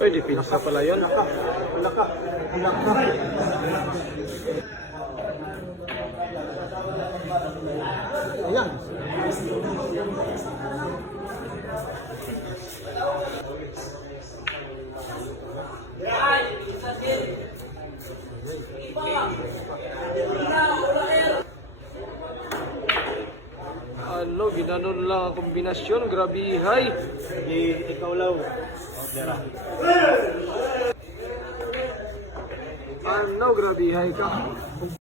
Ay, depensa pala yun. Ayan. Ano, ginanon lang ang kombinasyon. Grabe, hay. Ikaw law. Ano, grabe, hay ka.